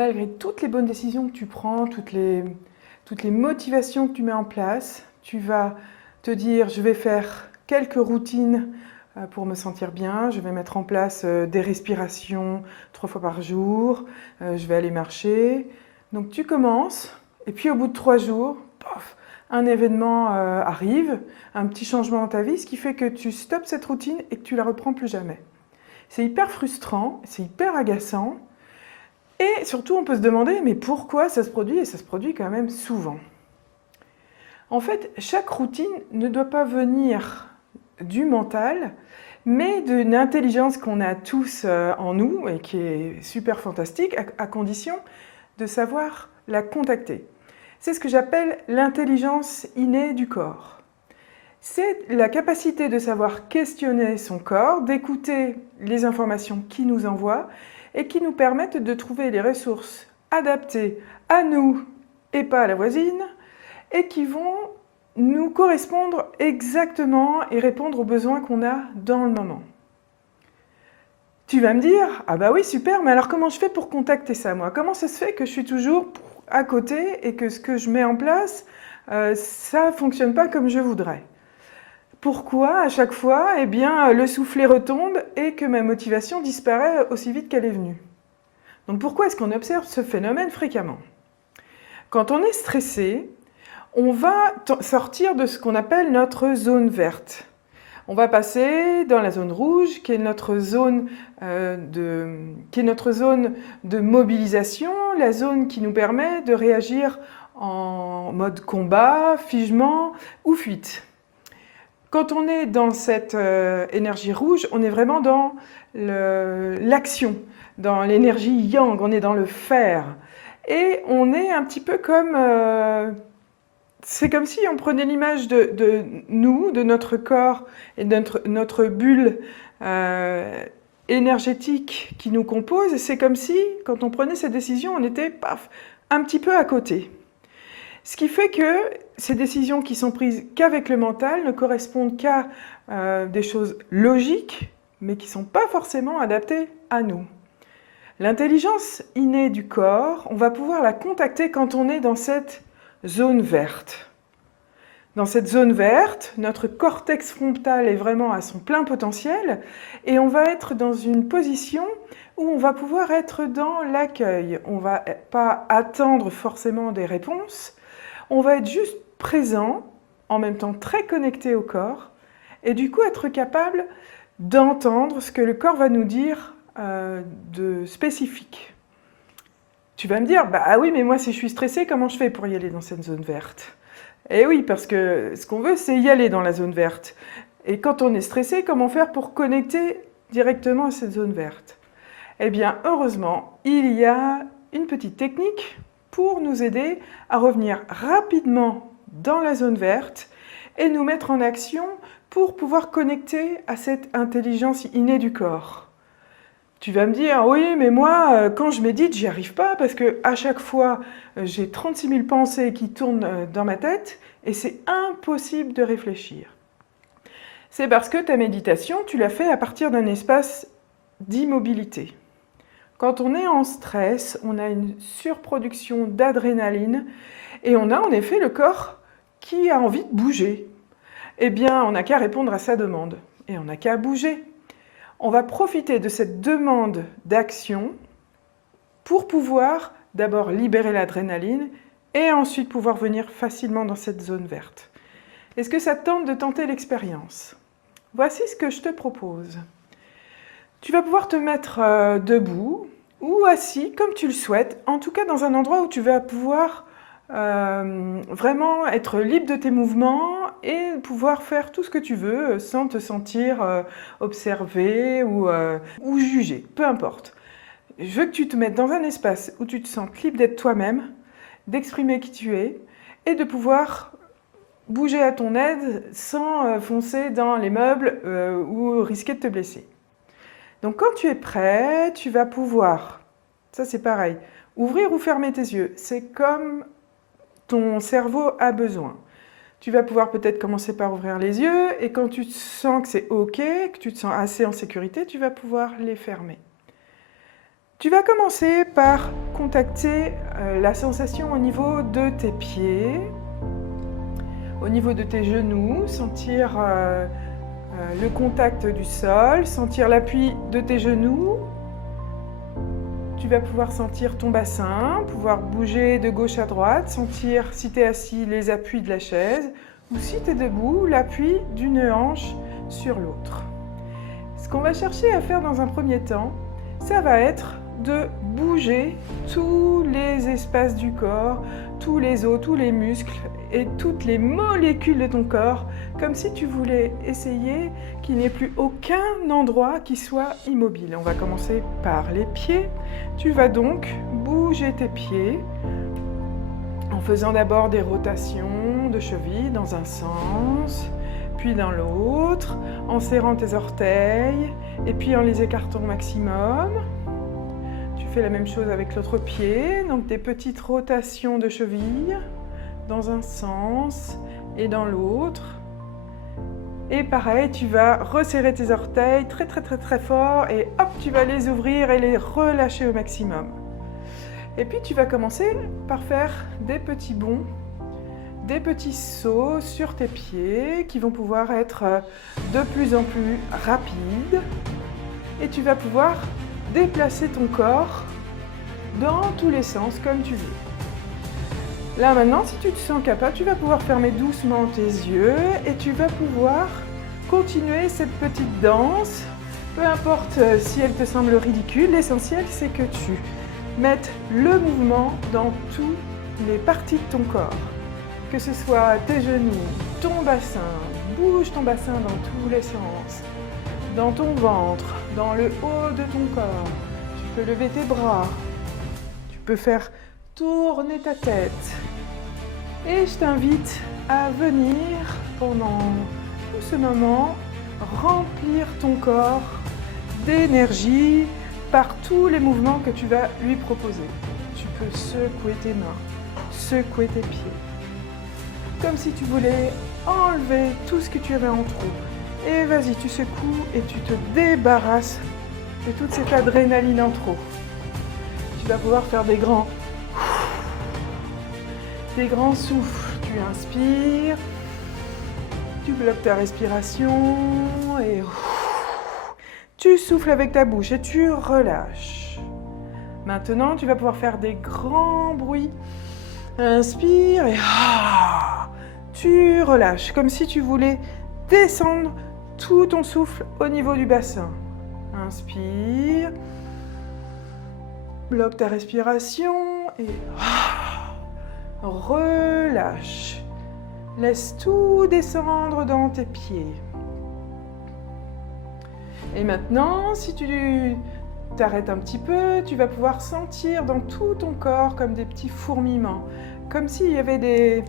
malgré toutes les bonnes décisions que tu prends, toutes les motivations que tu mets en place, tu vas te dire je vais faire quelques routines pour me sentir bien, je vais mettre en place des respirations 3 fois par jour, je vais aller marcher. Donc tu commences et puis au bout de 3 jours, pof, un événement arrive, un petit changement dans ta vie, ce qui fait que tu stoppes cette routine et que tu la reprends plus jamais. C'est hyper frustrant, c'est hyper agaçant. Et surtout, on peut se demander, mais pourquoi ça se produit? Et ça se produit quand même souvent. En fait, chaque routine ne doit pas venir du mental, mais d'une intelligence qu'on a tous en nous et qui est super fantastique, à condition de savoir la contacter. C'est ce que j'appelle l'intelligence innée du corps. C'est la capacité de savoir questionner son corps, d'écouter les informations qu'il nous envoie et qui nous permettent de trouver les ressources adaptées à nous et pas à la voisine et qui vont nous correspondre exactement et répondre aux besoins qu'on a dans le moment. Tu vas me dire, ah bah oui super, mais alors comment je fais pour contacter ça moi? Comment ça se fait que je suis toujours à côté et que ce que je mets en place, ça ne fonctionne pas comme je voudrais? Pourquoi à chaque fois, eh bien, le soufflet retombe et que ma motivation disparaît aussi vite qu'elle est venue? Donc pourquoi est-ce qu'on observe ce phénomène fréquemment? Quand on est stressé, on va sortir de ce qu'on appelle notre zone verte. On va passer dans la zone rouge, qui est notre zone de mobilisation, la zone qui nous permet de réagir en mode combat, figement ou fuite. Quand on est dans cette énergie rouge, on est vraiment dans l'action, dans l'énergie yang, on est dans le faire. Et on est un petit peu comme... c'est comme si on prenait l'image de nous, de notre corps et de notre bulle énergétique qui nous compose. Et c'est comme si, quand on prenait cette décision, on était un petit peu à côté. Ce qui fait que ces décisions qui sont prises qu'avec le mental ne correspondent qu'à des choses logiques, mais qui ne sont pas forcément adaptées à nous. L'intelligence innée du corps, on va pouvoir la contacter quand on est dans cette zone verte. Dans cette zone verte, notre cortex frontal est vraiment à son plein potentiel et on va être dans une position où on va pouvoir être dans l'accueil. On ne va pas attendre forcément des réponses, on va être juste présent, en même temps très connecté au corps, et du coup être capable d'entendre ce que le corps va nous dire de spécifique. Tu vas me dire, bah oui, mais moi si je suis stressée, comment je fais pour y aller dans cette zone verte? Eh oui, parce que ce qu'on veut, c'est y aller dans la zone verte. Et quand on est stressé, comment faire pour connecter directement à cette zone verte? Eh bien, heureusement, il y a une petite technique pour nous aider à revenir rapidement dans la zone verte et nous mettre en action pour pouvoir connecter à cette intelligence innée du corps. Tu vas me dire, oui, mais moi, quand je médite, j'y arrive pas parce que à chaque fois, j'ai 36 000 pensées qui tournent dans ma tête et c'est impossible de réfléchir. C'est parce que ta méditation, tu l'as fait à partir d'un espace d'immobilité. Quand on est en stress, on a une surproduction d'adrénaline et on a en effet le corps qui a envie de bouger. Eh bien, on n'a qu'à répondre à sa demande et on n'a qu'à bouger. On va profiter de cette demande d'action pour pouvoir d'abord libérer l'adrénaline et ensuite pouvoir venir facilement dans cette zone verte. Est-ce que ça te tente de tenter l'expérience? Voici ce que je te propose. Tu vas pouvoir te mettre debout ou assis comme tu le souhaites, en tout cas dans un endroit où tu vas pouvoir vraiment être libre de tes mouvements et pouvoir faire tout ce que tu veux sans te sentir observé ou jugé, peu importe. Je veux que tu te mettes dans un espace où tu te sens libre d'être toi-même, d'exprimer qui tu es et de pouvoir bouger à ton aise sans foncer dans les meubles ou risquer de te blesser. Donc quand tu es prêt, tu vas pouvoir, ça c'est pareil, ouvrir ou fermer tes yeux. C'est comme ton cerveau a besoin. Tu vas pouvoir peut-être commencer par ouvrir les yeux et quand tu sens que c'est OK, que tu te sens assez en sécurité, tu vas pouvoir les fermer. Tu vas commencer par contacter la sensation au niveau de tes pieds, au niveau de tes genoux, sentir le contact du sol, sentir l'appui de tes genoux. Tu vas pouvoir sentir ton bassin, pouvoir bouger de gauche à droite, sentir si tu es assis les appuis de la chaise ou si tu es debout, l'appui d'une hanche sur l'autre. Ce qu'on va chercher à faire dans un premier temps, ça va être de bouger tous les espaces du corps, tous les os, tous les muscles et toutes les molécules de ton corps, comme si tu voulais essayer qu'il n'y ait plus aucun endroit qui soit immobile. On va commencer par les pieds. Tu vas donc bouger tes pieds en faisant d'abord des rotations de cheville dans un sens, puis dans l'autre, en serrant tes orteils et puis en les écartant au maximum. Tu fais la même chose avec l'autre pied, donc des petites rotations de cheville dans un sens et dans l'autre. Et pareil, tu vas resserrer tes orteils très très très très fort et hop, tu vas les ouvrir et les relâcher au maximum. Et puis tu vas commencer par faire des petits bonds, des petits sauts sur tes pieds qui vont pouvoir être de plus en plus rapides. Et tu vas pouvoir déplacer ton corps dans tous les sens comme tu veux. Là maintenant, si tu te sens capable, tu vas pouvoir fermer doucement tes yeux et tu vas pouvoir continuer cette petite danse. Peu importe si elle te semble ridicule, l'essentiel c'est que tu mettes le mouvement dans toutes les parties de ton corps. Que ce soit tes genoux, ton bassin, bouge ton bassin dans tous les sens, dans ton ventre, dans le haut de ton corps. Tu peux lever tes bras, tu peux faire tourner ta tête. Et je t'invite à venir pendant tout ce moment remplir ton corps d'énergie par tous les mouvements que tu vas lui proposer. Tu peux secouer tes mains, secouer tes pieds, comme si tu voulais enlever tout ce que tu avais en trop. Et vas-y, tu secoues et tu te débarrasses de toute cette adrénaline en trop. Tu vas pouvoir faire des grands souffles. Tu inspires, tu bloques ta respiration et tu souffles avec ta bouche et tu relâches. Maintenant, tu vas pouvoir faire des grands bruits. Inspire et tu relâches, comme si tu voulais descendre tout ton souffle au niveau du bassin. Inspire, bloque ta respiration et relâche. Laisse tout descendre dans tes pieds. Et maintenant, si tu t'arrêtes un petit peu, tu vas pouvoir sentir dans tout ton corps comme des petits fourmillements, comme s'il y avait des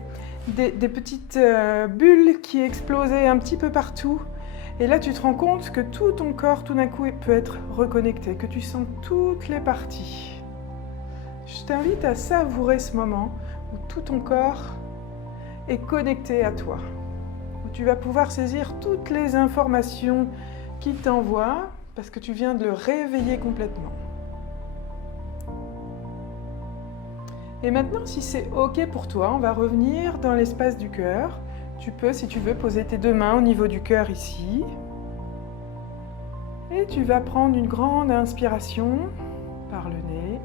petites bulles qui explosaient un petit peu partout. Et là, tu te rends compte que tout ton corps, tout d'un coup, peut être reconnecté, que tu sens toutes les parties. Je t'invite à savourer ce moment où tout ton corps est connecté à toi, où tu vas pouvoir saisir toutes les informations qu'il t'envoie parce que tu viens de le réveiller complètement. Et maintenant, si c'est OK pour toi, on va revenir dans l'espace du cœur. Tu peux, si tu veux, poser tes deux mains au niveau du cœur ici. Et tu vas prendre une grande inspiration par le nez.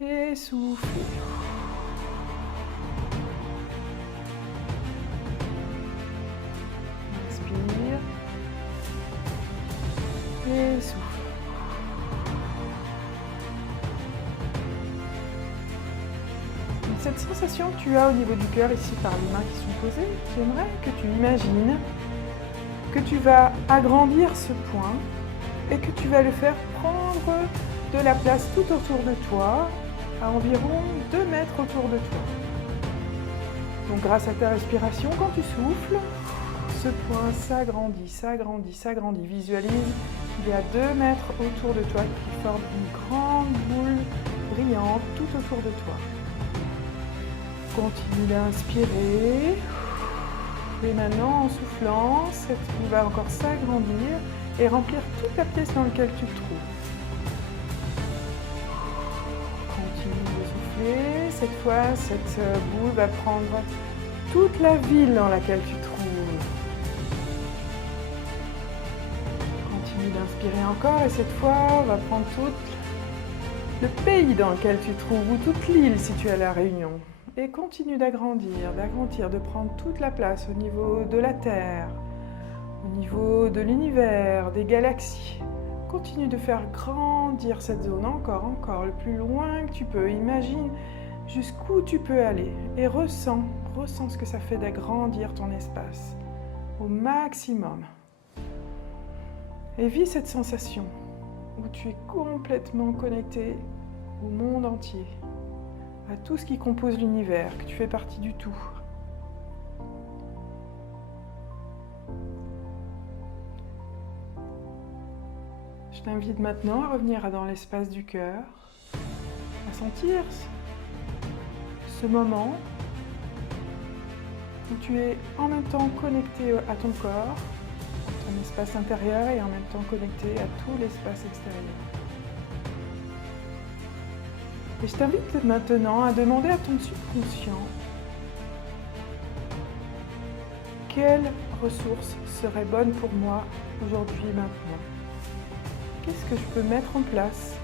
Et souffler. Inspire. Et souffle. Cette sensation que tu as au niveau du cœur ici par les mains qui sont posées, j'aimerais que tu imagines que tu vas agrandir ce point et que tu vas le faire prendre de la place tout autour de toi, à environ 2 mètres autour de toi. Donc grâce à ta respiration, quand tu souffles, ce point s'agrandit, s'agrandit, s'agrandit. Visualise qu'il y a 2 mètres autour de toi qui forment une grande boule brillante tout autour de toi. Continue d'inspirer. Et maintenant, en soufflant, cette boule va encore s'agrandir et remplir toute la pièce dans laquelle tu te trouves. cette fois, cette boule va prendre toute la ville dans laquelle tu te trouves. Continue d'inspirer encore et cette fois, on va prendre tout le pays dans lequel tu te trouves ou toute l'île si tu es à La Réunion. Et continue d'agrandir, de prendre toute la place au niveau de la Terre, au niveau de l'univers, des galaxies. Continue de faire grandir cette zone encore, le plus loin que tu peux. Imagine jusqu'où tu peux aller et ressens ce que ça fait d'agrandir ton espace au maximum. Et vis cette sensation où tu es complètement connecté au monde entier, à tout ce qui compose l'univers, que tu fais partie du tout. Je t'invite maintenant à revenir dans l'espace du cœur, à sentir ce moment où tu es en même temps connecté à ton corps, à ton espace intérieur et en même temps connecté à tout l'espace extérieur. Et je t'invite maintenant à demander à ton subconscient quelle ressource serait bonne pour moi aujourd'hui, maintenant. Qu'est-ce que je peux mettre en place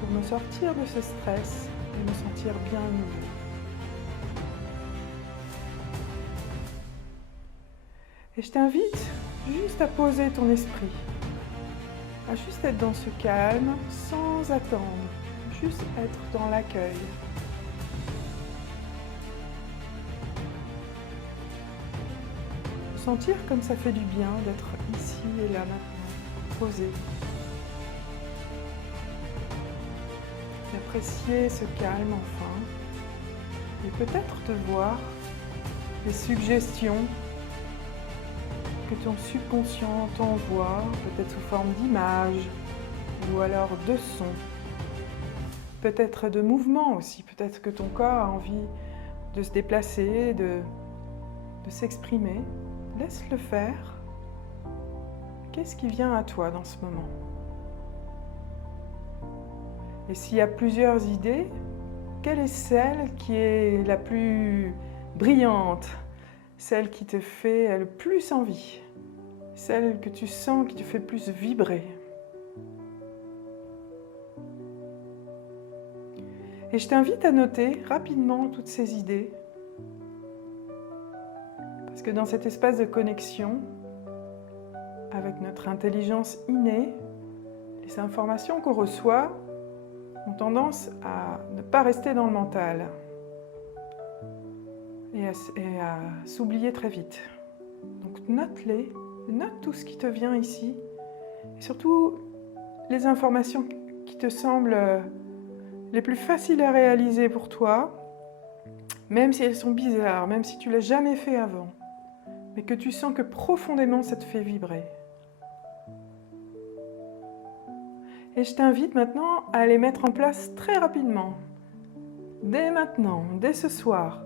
pour me sortir de ce stress et me sentir bien à nouveau? Et je t'invite juste à poser ton esprit, à juste être dans ce calme, sans attendre, juste être dans l'accueil. Sentir comme ça fait du bien d'être ici et là maintenant, posé. D'apprécier ce calme enfin, et peut-être de voir les suggestions que ton subconscient t'envoie, peut-être sous forme d'images ou alors de sons, peut-être de mouvements aussi, peut-être que ton corps a envie de se déplacer, de s'exprimer. Laisse-le faire. Qu'est-ce qui vient à toi dans ce moment? Et s'il y a plusieurs idées, quelle est celle qui est la plus brillante, celle qui te fait le plus envie, celle que tu sens qui te fait plus vibrer? Et je t'invite à noter rapidement toutes ces idées, parce que dans cet espace de connexion, avec notre intelligence innée, les informations qu'on reçoit ont tendance à ne pas rester dans le mental et à s'oublier très vite. Donc note-les, note tout ce qui te vient ici, et surtout les informations qui te semblent les plus faciles à réaliser pour toi, même si elles sont bizarres, même si tu ne l'as jamais fait avant, mais que tu sens que profondément ça te fait vibrer. Et je t'invite maintenant à les mettre en place très rapidement, dès maintenant, dès ce soir,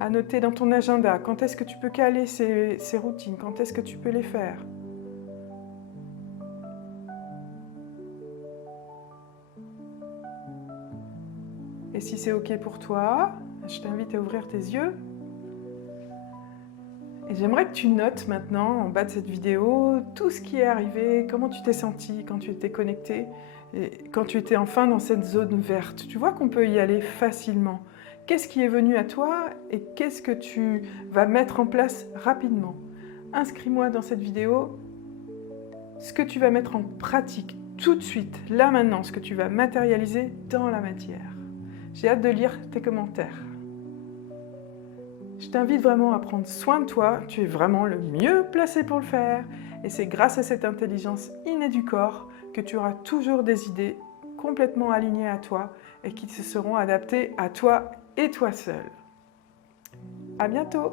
à noter dans ton agenda quand est-ce que tu peux caler ces routines, quand est-ce que tu peux les faire. Et si c'est OK pour toi, je t'invite à ouvrir tes yeux. Et j'aimerais que tu notes maintenant, en bas de cette vidéo, tout ce qui est arrivé, comment tu t'es senti quand tu étais connecté, et quand tu étais enfin dans cette zone verte. Tu vois qu'on peut y aller facilement. Qu'est-ce qui est venu à toi et qu'est-ce que tu vas mettre en place rapidement? Inscris-moi dans cette vidéo ce que tu vas mettre en pratique tout de suite, là maintenant, ce que tu vas matérialiser dans la matière. J'ai hâte de lire tes commentaires. Je t'invite vraiment à prendre soin de toi, tu es vraiment le mieux placé pour le faire et c'est grâce à cette intelligence innée du corps que tu auras toujours des idées complètement alignées à toi et qui se seront adaptées à toi et toi seul. À bientôt!